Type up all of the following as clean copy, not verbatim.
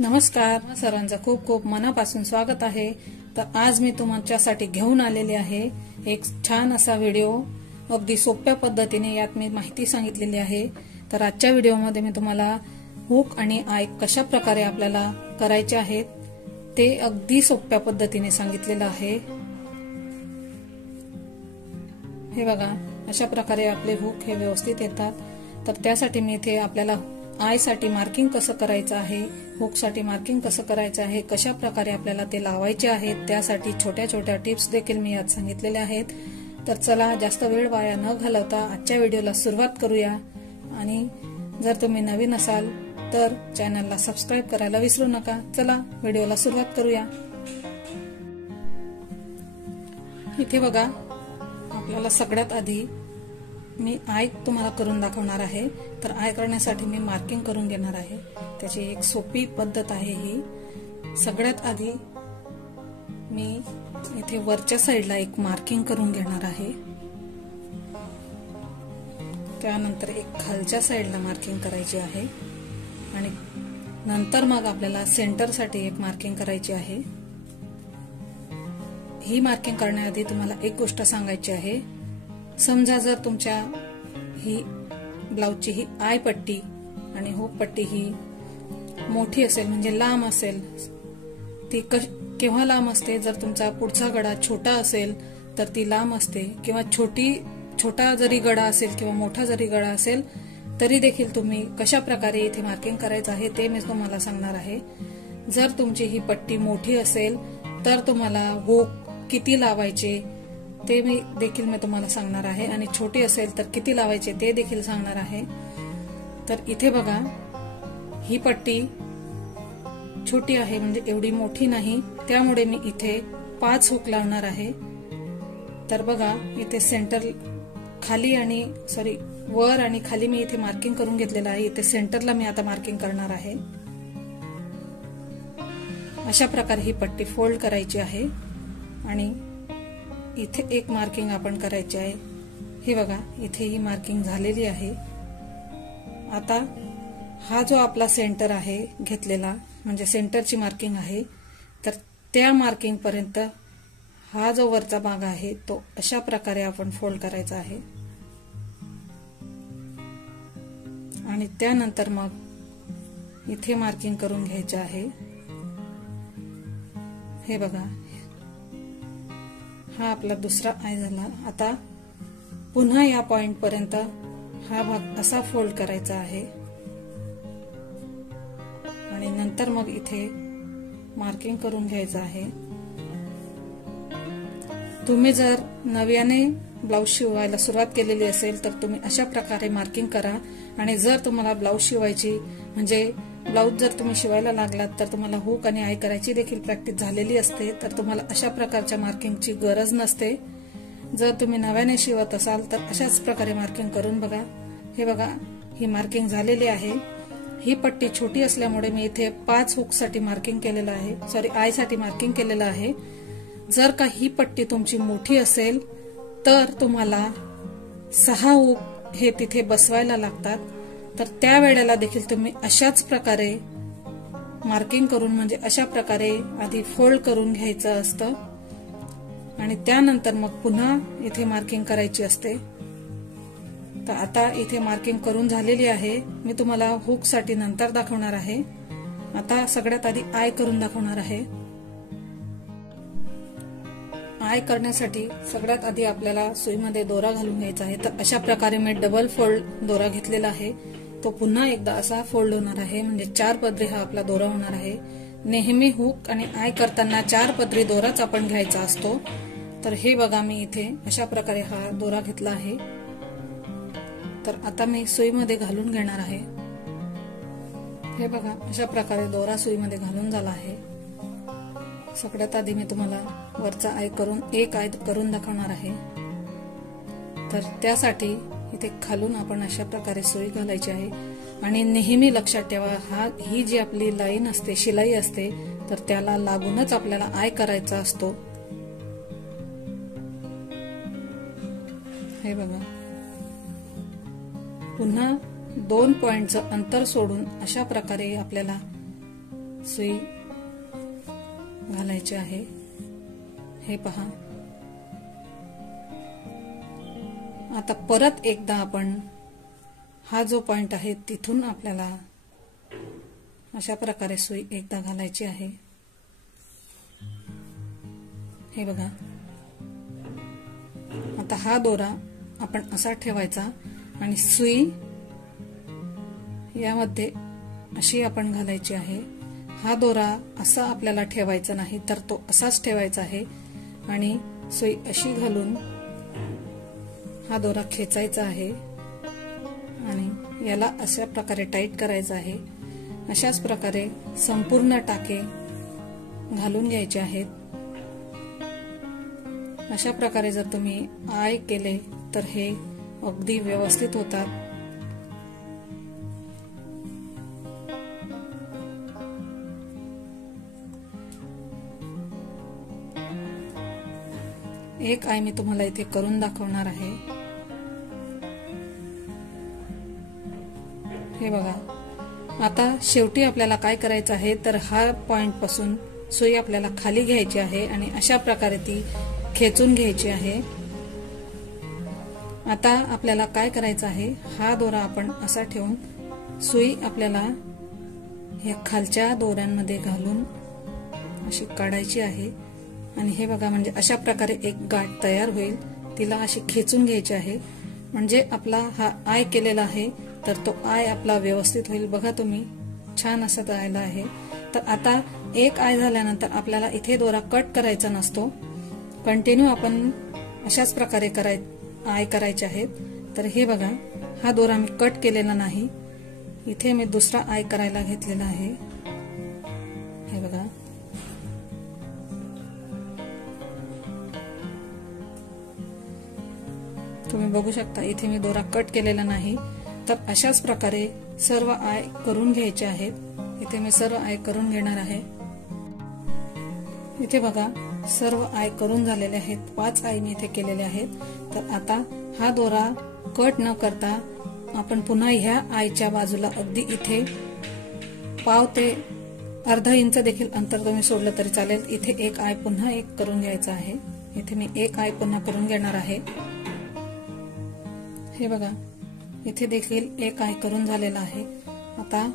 नमस्कार सर्वांचं खूप खूप मनापासून स्वागत आहे। तर आज मी तुमच्यासाठी घेऊन आलेले आहे एक छान असा व्हिडिओ। अगदी सोप्या पद्धतीने यात मी माहिती सांगितलेली आहे। तर आजच्या व्हिडिओमध्ये मी तुम्हाला हुक आणि आय कशा प्रकारे आपल्याला करायचे आहेत ते अगदी सोप्या पद्धतीने सांगितलेलं आहे। हे बघा, अशा प्रकारे आपले हुक हे व्यवस्थित येतात। तर त्यासाठी मी इथे आपल्याला आय साठी मार्किंग कसं करायचं आहे, हुक साठी मार्किंग कसं करायचं आहे, कशा प्रकारे आपल्याला ते लावायचे आहेत त्यासाठी छोट्या छोट्या टिप्स देखील मी यात सांगितलेल्या आहेत। तर चला जास्त वेळ वाया न घालवता आजच्या व्हिडिओला सुरुवात करूया। आणि जर तुम्ही नवीन असाल तर चॅनलला सबस्क्राइब करायला विसरू नका। चला व्हिडिओला सुरुवात करूया। इथे बघा, आपल्याला सगळ्यात आधी मी आय तुम्हाला करून दाखवणार आहे। तर आय करण्यासाठी मी मार्किंग करून घेणार आहे। त्याची एक सोपी पद्धत आहे ही। सगळ्यात आधी मी इथे वरच्या साइडला एक मार्किंग करून घेणार आहे। त्यानंतर एक खालच्या साइडला मार्किंग करायची आहे आणि नंतर मग आपल्याला सेंटर साठी एक मार्किंग करायची आहे। ही मार्किंग करण्याआधी तुम्हाला एक गोष्ट सांगायची आहे। समजा जर तुमच्या ही ब्लाउजची ही आय पट्टी आणि हुक पट्टी ही मोठी असेल म्हणजे लांब असेल, ती केव्हा लांब असते, जर तुमचा पुढचा गळा छोटा असेल तर ती लांब असते, किंवा छोटा जरी गळा असेल किंवा मोठा जरी गळा असेल तरी देखील तुम्ही कशा प्रकारे इथे मार्किंग करायचं आहे ते मी तुम्हाला सांगणार आहे। जर तुमची ही पट्टी मोठी असेल तर तुम्हाला हुक किती लावायचे ते देखील मी तुम्हाला सांगणार आहे, आणि छोटी असेल तर किती लावायचे ते देखील सांगणार आहे। तर इथे बघा, ही पट्टी छोटी आहे म्हणजे एवढी मोठी नाही, त्यामुळे मी इथे 5 हुक लावणार आहे। तर बघा, इथे सेंटर खाली आणि वर आणि खाली मी इथे मार्किंग करून घेतलेलं आहे। इथे सेंटरला मी आता मार्किंग करणार आहे। अशा प्रकारे ही पट्टी फोल्ड करायची आहे आणि इथे एक मार्किंग आपण करायची आहे। हे बघा, इथे ही मार्किंग झालेली आहे। आता हा जो आपला सेंटर आहे घेतलेला, म्हणजे सेंटरची मार्किंग आहे, तर त्या मार्किंग पर्यंत हा जो वरचा भाग आहे तो अशा प्रकारे आपण फोल्ड करायचा आहे। आणि त्यानंतर मग इथे मार्किंग करून घ्यायचे आहे। हे बघा, हा आपला दुसरा आय झाला। आता पुन्हा या पॉइंट पर्यंत हा भाग असा फोल्ड करायचा आहे आणि नंतर मग इथे मार्किंग करून घ्यायचं आहे। तुम्ही जर नव्याने ब्लाउज शिवायला सुरुवात केलेली असेल तर तुम्ही अशा प्रकारे मार्किंग करा, आणि जर तुम्हाला ब्लाउज शिवायची म्हणजे ब्लाउज जर तुम्ही शिवायला लागलात तर तुम्हाला हुक आणि आय करायची देखील प्रॅक्टिस झालेली असते, तर तुम्हाला अशा प्रकारच्या मार्किंगची गरज नसते। जर तुम्ही नव्याने शिवत असाल तर अशाच प्रकारे मार्किंग करून बघा। हे बघा, ही मार्किंग झालेली आहे। ही पट्टी छोटी असल्यामुळे मी इथे 5 हुक साठी मार्किंग केलेलं आहे, आय साठी मार्किंग केलेलं आहे। जर का ही पट्टी तुमची मोठी असेल तर तुम्हाला 6 हुक हे तिथे बसवायला लागतात। तर त्या वेळेला देखील तुम्ही अशाच प्रकारे मार्किंग करून, म्हणजे अशा प्रकारे आधी फोल्ड करून घ्यायचं असतं आणि त्यानंतर मग पुन्हा इथे मार्किंग करायची असते। तर आता इथे मार्किंग करून झालेली आहे। मी तुम्हाला हुक साठी नंतर दाखवणार आहे। आता सगळ्यात आधी आय करून दाखवणार आहे। आय करण्यासाठी सगळ्यात आधी आपल्याला सुईमध्ये दोरा घालून घ्यायचा आहे। तर अशा प्रकारे मी डबल फोल्ड दोरा घेतलेला आहे, तो पुन्हा एकदा असा फोल्ड होणार आहे, म्हणजे 4 पदरी हा आपला दोरा होणार आहे। नेहमी हुक आणि आय करताना 4 पदरी दोराच आपण घ्यायचा असतो। तर हे बघा, मी इथे अशा प्रकारे हा दोरा घेतला आहे। तर आता मी सुईमध्ये घालून घेणार आहे। हे बघा, अशा प्रकारे दोरा सुईमध्ये घालून झाला आहे। सगळ्यात आधी मी तुम्हाला वरचा आय करून एक आय करून दाखवणार आहे। तर त्यासाठी इथे खालून आपण अशा प्रकारे सुई घालायची आहे, आणि नेहमी लक्षात ठेवा, ही जी आपली लाईन असते, शिलाई असते, तर त्याला लागूनच आपल्याला आय करायचा असतो। हे बघा, पुन्हा 2 पॉइंटचं अंतर सोडून अशा प्रकारे आपल्याला सुई घालायची आहे। हे पहा, आता परत एकदा आपण हा जो पॉइंट आहे तिथून आपल्याला अशा प्रकारे सुई एकदा घालायची आहे। हे बघा, आता हा दोरा आपण असा ठेवायचा आणि सुई यामध्ये अशी आपण घालायची आहे। हा दोरा असा आपल्याला ठेवायचा नाही, तर तो असाच ठेवायचा आहे आणि सुई अशी घालून हा दोरा खेचायचा आहे आणि याला अशा प्रकारे टाईट करायचा आहे। अशाच प्रकारे संपूर्ण टाके घालून घ्यायचे आहेत। अशा प्रकारे जर तुम्ही आय केले तर हे अगदी व्यवस्थित होतात। एक आय मी तुम्हाला इथे करून दाखवणार आहे। हे बघा, आता शेवटी आपल्याला काय करायचं आहे तर हा पॉइंट पासून सुई आपल्याला खाली घ्यायची आहे आणि अशा प्रकारे ती खेचून घ्यायची आहे। आता आपल्याला काय करायचं आहे, हा दोरा आपण असा ठेवून सुई आपल्याला या खालच्या दोऱ्यांमध्ये घालून अशी काढायची आहे आणि हे बघा, म्हणजे अशा प्रकारे एक गाठ तयार होईल, तिला अशी खेचून घ्यायची आहे। म्हणजे आपला हा आय केलेला आहे तर तो आय आपला व्यवस्थित होईल। बघा तुम्ही, छान असा जायला आहे। तर आता एक आय झाल्यानंतर आपल्याला इथे दोरा कट करायचा नसतो, कंटिन्यू आपण अशाच प्रकारे आय करायचे आहेत। तर हे बघा, हा दोरा मी कट केलेला नाही, इथे मी दुसरा आय करायला घेतलेला आहे। हे बघा, तुम्ही बघू शकता इथे मी दोरा कट केलेला नाही। तर अशाच प्रकारे सर्व आय करून घ्यायचे आहेत। इथे मी सर्व आय करून घेणार आहे। इथे बघा, सर्व आय करून झालेले आहेत, 5 आय मी इथे केलेले आहेत। तर आता हा दोरा कट न करता आपण पुन्हा ह्या आयच्या बाजूला अगदी इथे पाव ते अर्धा इंच देखील अंतर तुम्ही सोडलं तरी चालेल। इथे एक आय पुन्हा एक करून घ्यायचा आहे। इथे मी एक आय पुन्हा करून घेणार आहे। हे बघा, इथे देखील एक आय करून झालेला आहे। आता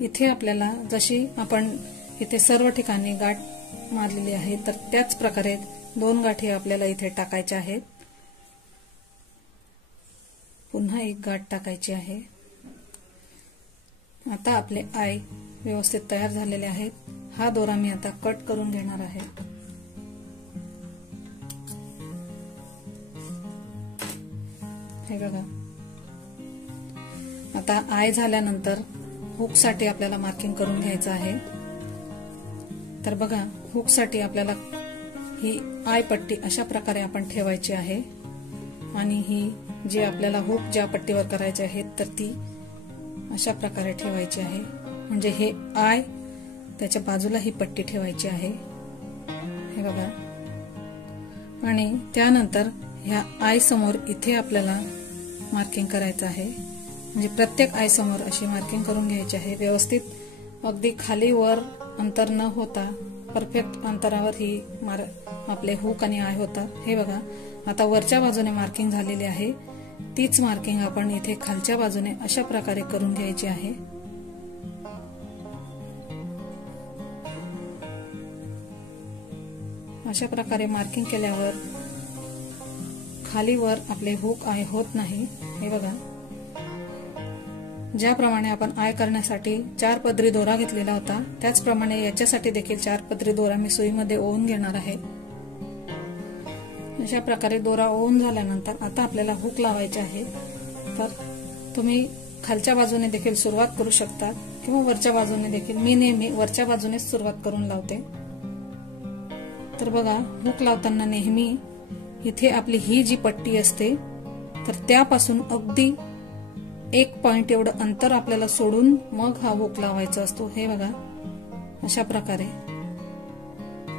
इथे आपल्याला जशी आपण इथे सर्व ठिकाणी गाठ मारलेली आहे तर त्याच प्रकारे 2 गाठी आपल्याला इथे टाकायच्या आहेत। पुन्हा एक गाठ टाकायची आहे। आता आपले आय व्यवस्थित तयार झालेले आहेत। हा दोरा मी आता कट करून घेणार आहे। हे बघा, आता आय झाल्यानंतर हुक साठी आपल्याला मार्किंग करून घ्यायचं आहे। तर बघा, हुक साठी आपल्याला ही आय पट्टी अशा प्रकारे आपण ठेवायची आहे आणि ही जी आपल्याला हुक ज्या पट्टीवर करायचे आहेत तर ती अशा प्रकारे ठेवायची आहे। म्हणजे हे आय त्याच्या बाजूला ही पट्टी ठेवायची आहे। हे बघा, आणि त्यानंतर ह्या आय समोर इथे आपल्याला मार्किंग करायचं आहे। म्हणजे प्रत्येक आय समोर अशी मार्किंग करून घ्यायची आहे। व्यवस्थित अगदी खाली वर अंतर न होता परफेक्ट अंतरावर ही आपले हुक आणि आय होतात। हे बघा, आता वरच्या बाजूने मार्किंग झालेली आहे, तीच मार्किंग आपण इथे खालच्या बाजूने अशा प्रकारे करून घ्यायची आहे। अशा प्रकारे मार्किंग केल्यावर खाली वर आपले हुक आय होत नाही। हे बघा, ज्याप्रमाणे आपण आय करण्यासाठी 4 पदरी दोरा घेतलेला होता त्याचप्रमाणे याच्यासाठी देखील 4 पदरी दोरा मी सुईमध्ये ओवून घेणार आहे। अशा प्रकारे दोरा ओवून झाल्यानंतर आता आपल्याला हुक लावायचे आहे। तर तुम्ही खालच्या बाजूने देखील सुरुवात करू शकता किंवा वरच्या बाजूने देखील। मी नेहमी वरच्या बाजूनेच सुरुवात करून लावते। तर बघा, हुक लावताना नेहमी इथे आपली ही जी पट्टी असते तर त्यापासून अगदी 1 पॉइंट एवढं अंतर आपल्याला सोडून मग हा हुक लावायचा असतो। हे बघा, अशा प्रकारे,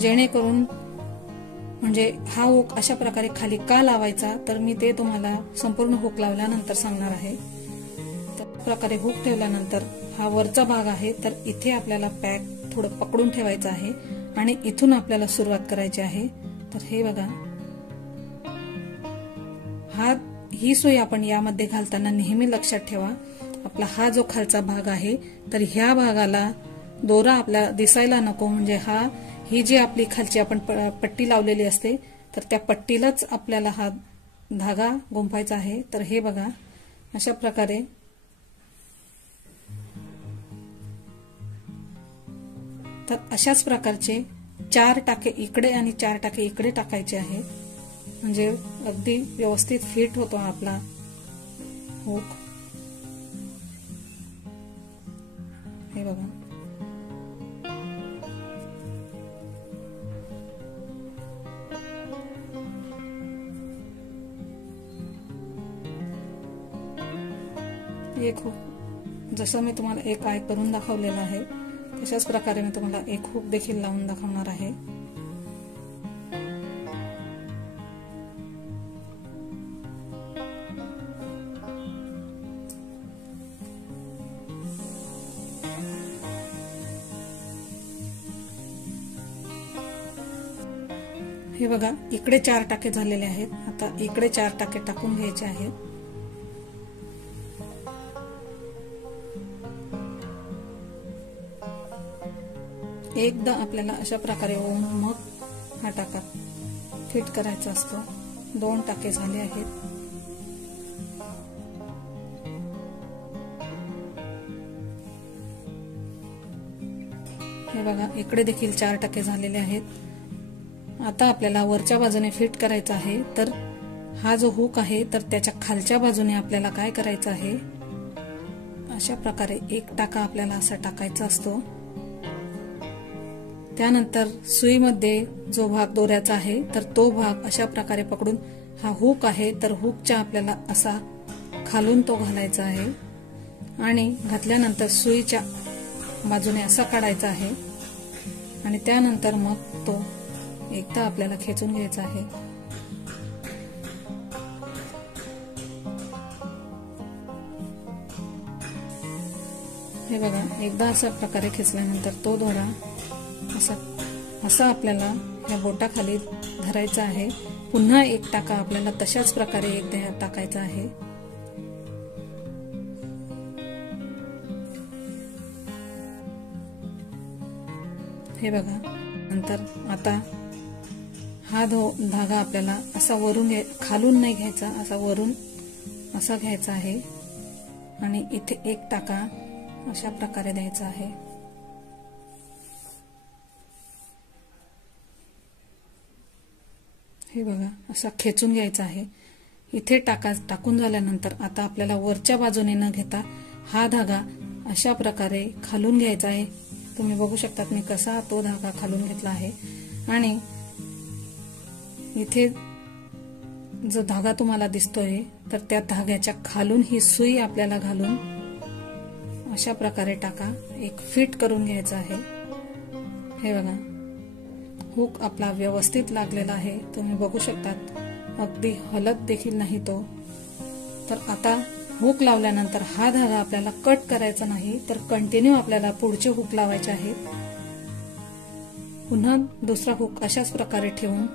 जेणेकरून म्हणजे हा हुक अशा प्रकारे खाली का लावायचा तर मी ते तुम्हाला संपूर्ण हुक लावल्यानंतर सांगणार आहे। त्या प्रकारे हुक ठेवल्यानंतर हा वरचा भाग आहे, तर इथे आपल्याला पॅक थोडं पकडून ठेवायचं आहे आणि इथून आपल्याला सुरुवात करायची आहे. तर हे बघा, ही सुई आपण यामध्ये घालताना नेहमी लक्षात ठेवा, आपला हा जो खालचा भाग आहे तर ह्या भागाला दोरा आपला दिसायला नको, म्हणजे ही जी आपली खालची आपण पट्टी लावलेली असते तर त्या पट्टीलाच आपल्याला हा धागा गुंफायचा आहे. तर हे बघा, अशा प्रकारे तर अशाच प्रकारचे 4 टाके इकडे आणि 4 टाके इकडे टाकायचे आहे, म्हणजे अगदी व्यवस्थित फिट होतो आपला हुक. हे बघा, एक हुक जसं मी तुम्हाला एक आय करून दाखवलेला आहे तशाच प्रकारे मी तुम्हाला एक हुक देखील लावून दाखवणार आहे. हे बघा, इकडे 4 टाके झालेले आहेत. आता इकडे 4 टाके टाकून घ्यायचे आहेत. एकदा आपल्याला अशा प्रकारे होऊन मग हा टाका फिट करायचा असतो. 2 टाके झाले आहेत. हे बघा, इकडे देखील 4 टाके झालेले आहेत. आता आपल्याला वरच्या बाजूने फिट करायचा आहे. तर हा जो हुक आहे तर त्याच्या खालच्या बाजूने आपल्याला काय करायचं आहे, अशा प्रकारे एक टाका आपल्याला असा टाकायचा असतो. त्यानंतर सुईमध्ये जो भाग दोऱ्याचा आहे तर तो भाग अशा प्रकारे पकडून, हा हुक आहे तर हुकच्या आपल्याला असा खालून तो घालायचा आहे आणि घातल्यानंतर सुईच्या बाजूने असा काढायचा आहे आणि त्यानंतर मग तो एकदा आपल्याला खेचून घ्यायचा आहे. हे बघा, एकदा अशा प्रकारे खेचल्यानंतर तो दोरा असा आपल्याला या बोटाखाली धरायचा आहे. पुन्हा एक टाका आपल्याला तशाच प्रकारे एकदा टाकायचा आहे. हे बघा, नंतर आता हा धागा आपल्याला असा वरून खालून नाही घ्यायचा, असा वरून असा घ्यायचा आहे आणि इथे एक टाका अशा प्रकारे द्यायचा आहे. हे बघा, असा खेचून घ्यायचा आहे. इथे टाकून झाल्यानंतर आता आपल्याला वरच्या बाजूने न घेता हा धागा अशा प्रकारे खालून घ्यायचा आहे. तुम्ही बघू शकतात मी कसा तो धागा खालून घेतला आहे आणि इथे जो धागा तुम्हाला दिसतोय तर त्या धाग्याच्या खालून ही सुई आपल्याला घालून अशा प्रकारे टाका एक फिट करून घ्यायचा आहे. हे बघा, हुक आपला व्यवस्थित लागलेला आहे. तुम्ही बघू शकतात, अगदी हलत देखील नाही तो. तर आता हुक लावल्यानंतर हा धागा आपल्याला कट करायचा नाही, तर कंटिन्यू आपल्याला पुढचे हुक लावायचे आहेत. पुन्हा दुसरा हुक अशाच प्रकारे ठेवून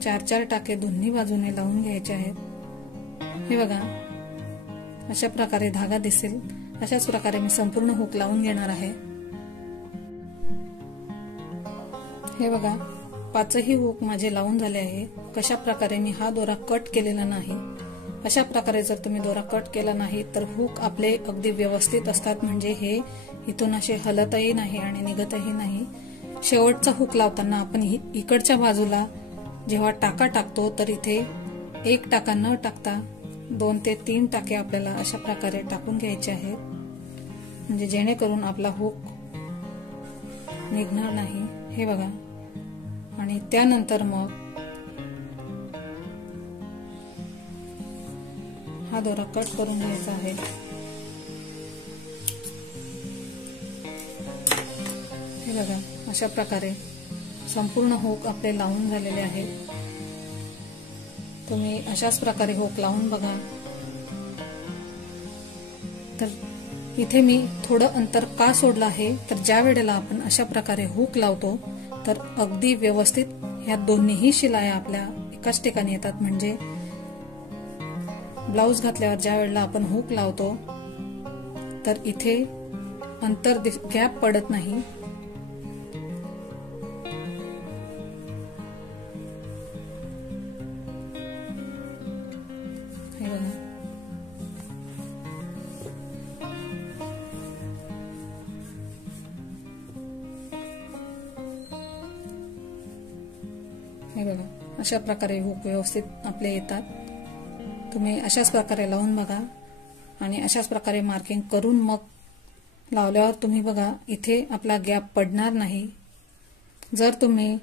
4 टाके दोन्ही बाजूने लावून घ्यायचे आहेत. हे बघा, अशा प्रकारे धागा दिसेल. अशाच प्रकारे मी संपूर्ण हुक लावून घेणार आहे. हे बघा, 5ही हुक माझे लावून झाले आहे. कशा प्रकारे मी हा दोरा कट केलेला नाही. अशा प्रकारे जर तुम्ही दोरा कट केला नाही तर हुक आपले अगदी व्यवस्थित असतात, म्हणजे हे इथून असे हलतही नाही आणि निघतही नाही. शेवटचा हुक लावताना आपण इकडच्या बाजूला जेव्हा टाका टाकतो तर इथे एक टाका न टाकता 2 ते 3 टाके आपल्याला अशा प्रकारे टाकून घ्यायचे आहेत, म्हणजे जेणेकरून आपला हुक निघणार नाही. हे बघा, आणि त्यानंतर मग हा दोरा कट करून घ्यायचा आहे. हे बघा, अशा प्रकारे संपूर्ण हुक आपले लावून झालेले आहे. तुम्ही अशाच प्रकारे हुक लावून बघा. तर इथे मी थोडं अंतर का सोडलं आहे तर ज्या वेळेला आपण अशा प्रकारे हुक लावतो तर अगदी व्यवस्थित ह्या दोन्हीही शिलाया आपल्या एकाच ठिकाणी येतात, म्हणजे ब्लाउज घातल्यावर ज्या वेळेला आपण हुक लावतो तर इथे अंतर गॅप पडत नाही। हे बघा, अशा प्रकारे हुक व्यवस्थित आपले येतात। तुम्ही अशाच प्रकारे लावून बघा आणि अशाच प्रकारे मार्किंग करून मग लावल्यावर तुम्ही बघा इथे आपला गॅप पडणार नाही। जर तुम्ही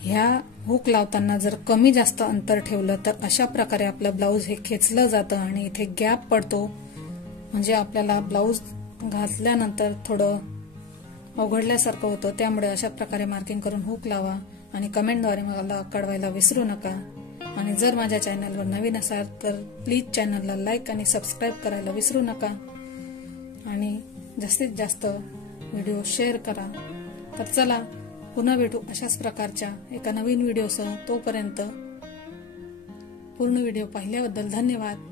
ह्या हुक लावताना जर कमी जास्त अंतर ठेवलं तर अशा प्रकारे आपलं ब्लाउज हे खेचलं जातं आणि इथे गॅप पडतो, म्हणजे आपल्याला ब्लाउज घातल्यानंतर थोडं अवघडल्यासारखं होतं। त्यामुळे अशा प्रकारे मार्किंग करून हुक लावा आणि कमेंटद्वारे मला कळवायला विसरू नका। आणि जर माझ्या चॅनलवर नवीन असाल तर प्लीज चॅनलला लाईक आणि सबस्क्राईब करायला विसरू नका आणि जास्तीत जास्त व्हिडिओ शेअर करा। तर चला पुन्हा भेटू अशाच प्रकारच्या एका नवीन व्हिडिओसह। तोपर्यंत पूर्ण व्हिडिओ पाहिल्याबद्दल धन्यवाद।